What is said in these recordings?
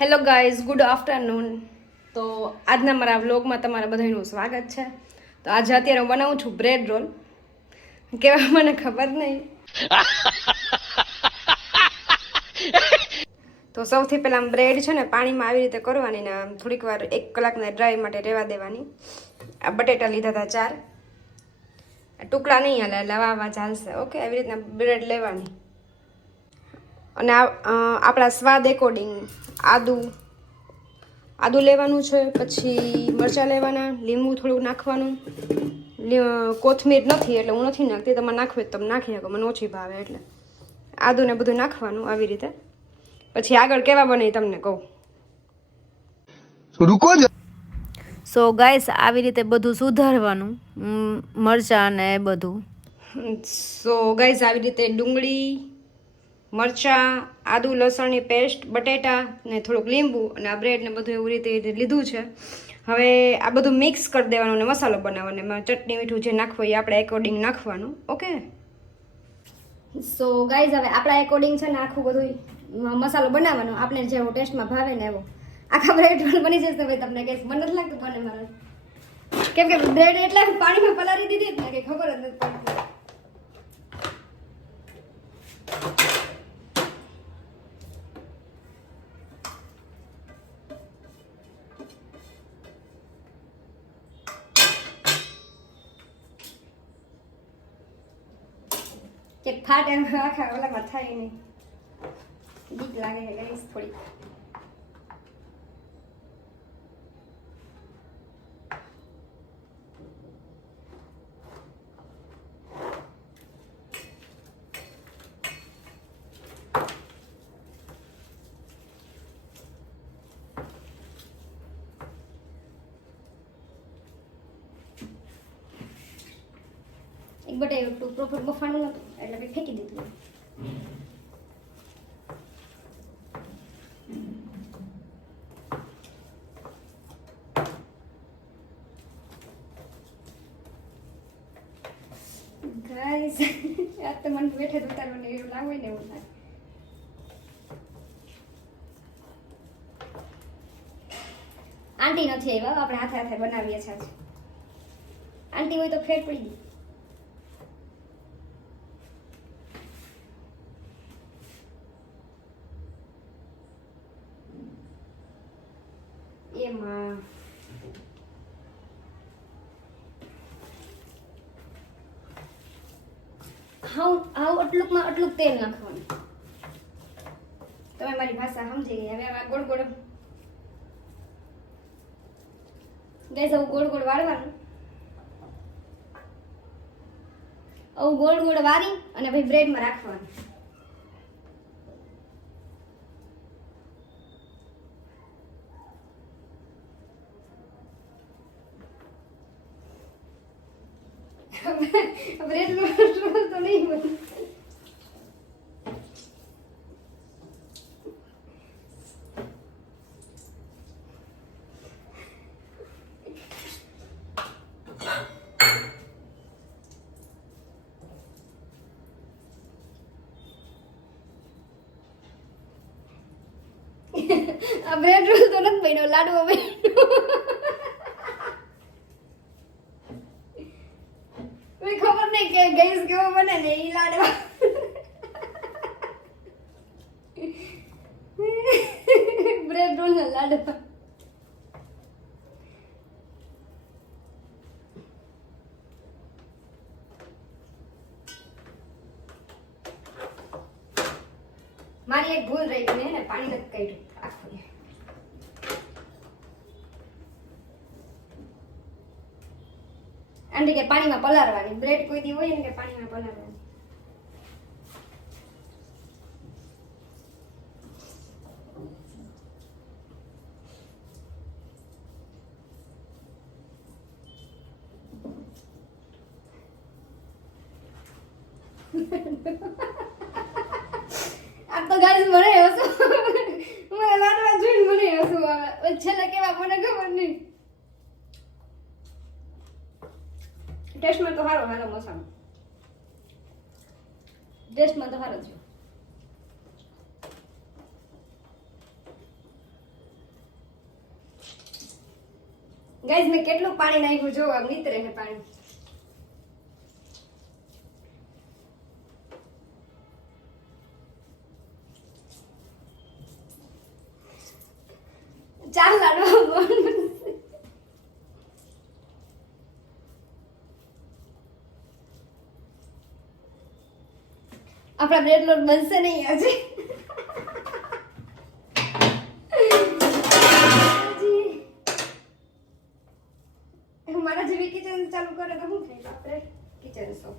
Hello guys good afternoon તો આજના મારા વ્લોગમાં તમારા બધાનું સ્વાગત છે. તો આજે અત્યારે હું બનાવું છું બ્રેડ રોલ કેવા, મને ખબર નહીં. તો સૌથી પહેલાં બ્રેડ છે ને પાણીમાં આવી રીતે કરવાની ને થોડીક વાર એક કલાકના ડ્રાય માટે રહેવા દેવાની. આ બટેટા લીધા હતા ચાર. ટુકડા નહીં હાલે લવા આવા આવા ચાલશે ઓકે આવી રીતના બ્રેડ લેવાની. અને આપણા સ્વાદ એકોર્ડિંગ આદું આદું લેવાનું છે પછી મરચાં લેવાના લીંબુ થોડું નાખવાનું. કોથમીર નથી એટલે હું નથી નાખતી તમે નાખવી તમે નાખી શકો મને ઓછી ભાવે એટલે. આદું ને બધું નાખવાનું આવી રીતે. પછી આગળ કેવા બને તમને કહું. રૂકો સો ગાઈસ આવી રીતે બધું સુધારવાનું મરચાં અને બધું. સો ગાઈસ આવી રીતે ડુંગળી મરચાં, આદુ, લસણની પેસ્ટ, બટેટા ને થોડુંક લીંબુ અને આ બ્રેડ ને બધું એવું રીતે લીધું છે. હવે આ બધું મિક્સ કરી દેવાનું અને મસાલો બનાવવાનો. એમાં ચટણી, મીઠું જે નાખવું એ આપણે એકોર્ડિંગ નાખવાનું. ઓકે? સો ગાઈઝ હવે આપણા એકોર્ડિંગ છે ને આખું બધું મસાલો બનાવવાનો. આપણે જેવો ટેસ્ટમાં ભાવે ને એવો. આખા બ્રેડ રોલ બની જશે ભાઈ તમને કહીશ મને નથી લાગતું બને મારે. કેમ કે બ્રેડ એટલે પાણીમાં પલારી દીધી જ ને કે ખબર જ નથી પડતી. કે ફાટ આખા ઓલામાં થાય નહીં. બીક લાગે ગાઈસ થોડી એક બટે પ્રોપર બફાણું નતું એટલે મેં ફેંકી દીધું. ગાઈસ આ તો મને બેઠે જ ઉતારવાનું એવું લાગે ને એવું થાય આંટી નથી આવ્યા આપણે હાથે હાથે બનાવીએ છીએ આંટી હોય તો ફેર પડી ગઈ એમાં હાવ હાઉ આટલુંકમાં આટલું તેલ નાખવાનું. તમે મારી ભાષા સમજી ગઈ હવે આમાં ગોળ ગોળ ગેસ આવું ગોળ ગોળ વાળવાનું. આવું ગોળ ગોળ વાળી અને ભાઈ બ્રેડમાં રાખવાનું. બ્રેડ રોલ તો નહીં બને બ્રેડ રોલ તો નથી બન્યો લાડવો બન્યો મને ખબર નહીં કે ગેસ કેવો બને ને ઈ લાડવા. બ્રેડ રોલ ના લાડવા. મારી એક ભૂલ રહી ગઈ ને પાણી નથી કાઢ્યું. આંટી કે પાણીમાં પલાળવાની. બ્રેડ કોઈ દી હોય ને કે પાણીમાં પલાળવાની. લાડવા જોઈને મને હસું છેલ્લે કેવા મને ખબર નહીં. ટેસ્ટમાં તો સારો સારો મસાલો. ટેસ્ટમાં તો સારો છે. ગાઈઝ મેં કેટલું પાણી નાખ્યું જો આમ નીતરે છે પાણી. ચાલ લાડવા આપણા બ્રેડ લોટ બનશે નહીં આજે. મારા જેવી કિચન ચાલુ કરે તો શું થાય આપણે કિચન શો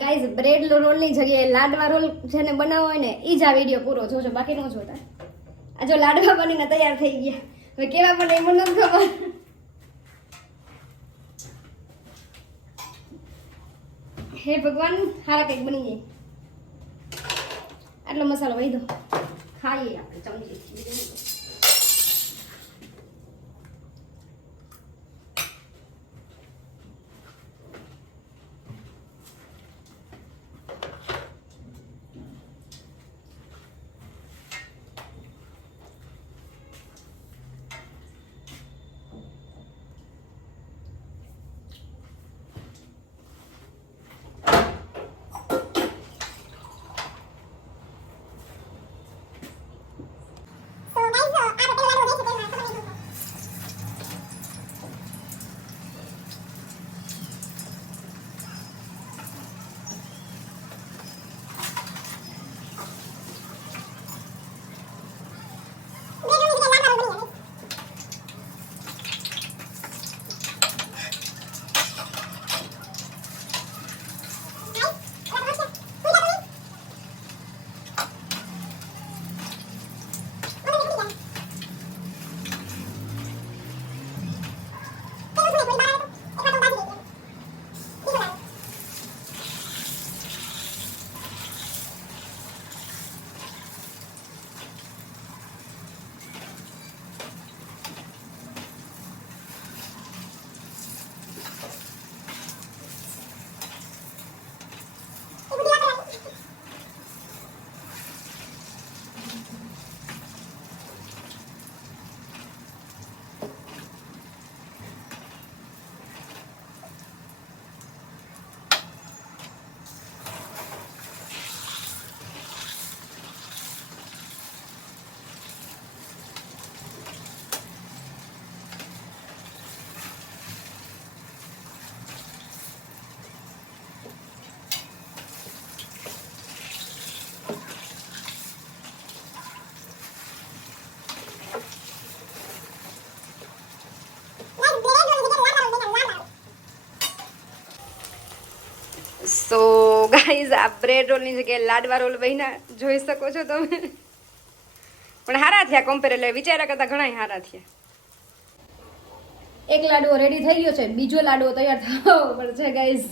ગાઈઝ બ્રેડ રોલની જગ્યાએ લાડવા રોલ જેને બનાવો હોય ને એ જ આ વીડિયો પૂરો જોજો, બાકી ન જોતા. આ જો લાડવા બનીને તૈયાર થઈ ગયા. હવે કેવા બને એમ નથી ખબર. હે ભગવાન, હારા કંઈક બની જાય. આટલો મસાલો વહી દો. ખાઈએ આપણે, ચમચી. સો ગાઈઝ આ બ્રેડ રોલની જગ્યાએ લાડવા રોલ બન્યા. જોઈ શકો છો તમે. પણ હારા થયા કમ્પેર એટલે વિચાર્યા કરતા ઘણા હારા થયા. એક લાડવો રેડી થઈ ગયો છે, બીજો લાડવો તૈયાર થવો પડશે ગાઈઝ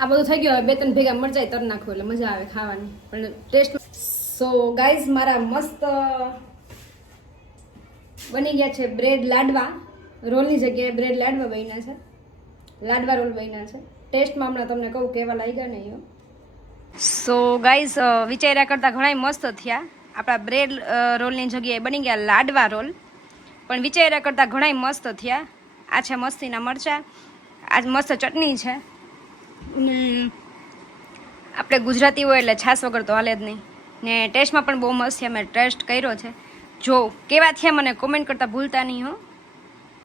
આ બધું થઈ ગયું, હવે બે ત્રણ ભેગા મરચાઈ તર નાખવું એટલે મજા આવે ખાવાની. પણ ટેસ્ટ સો ગાઈઝ મારા મસ્ત બની ગયા છે બ્રેડ લાડવા. રોલની જગ્યાએ બ્રેડ લાડવા બન્યા છે. લાડવા રોલ બન્યા છે. ટેસ્ટમાં હમણાં તમને કહું કેવા લાગ્યા નહીં સો ગાઈઝ વિચાર્યા કરતાં ઘણા મસ્ત થયા. આપણા બ્રેડ રોલની જગ્યાએ બની ગયા લાડવા રોલ. પણ વિચાર્યા કરતાં ઘણા મસ્ત થયા. આ છે મસ્તીના મરચાં. આજ મસ્ત ચટણી છે. આપણે ગુજરાતી હોય એટલે છાશ વગર તો હાલે જ નહીં. ને ટેસ્ટમાં પણ બહુ મસ્ત છે. મેં ટેસ્ટ કર્યો છે. જો કેવા થયા મને કોમેન્ટ કરતાં ભૂલતા નહીં હો.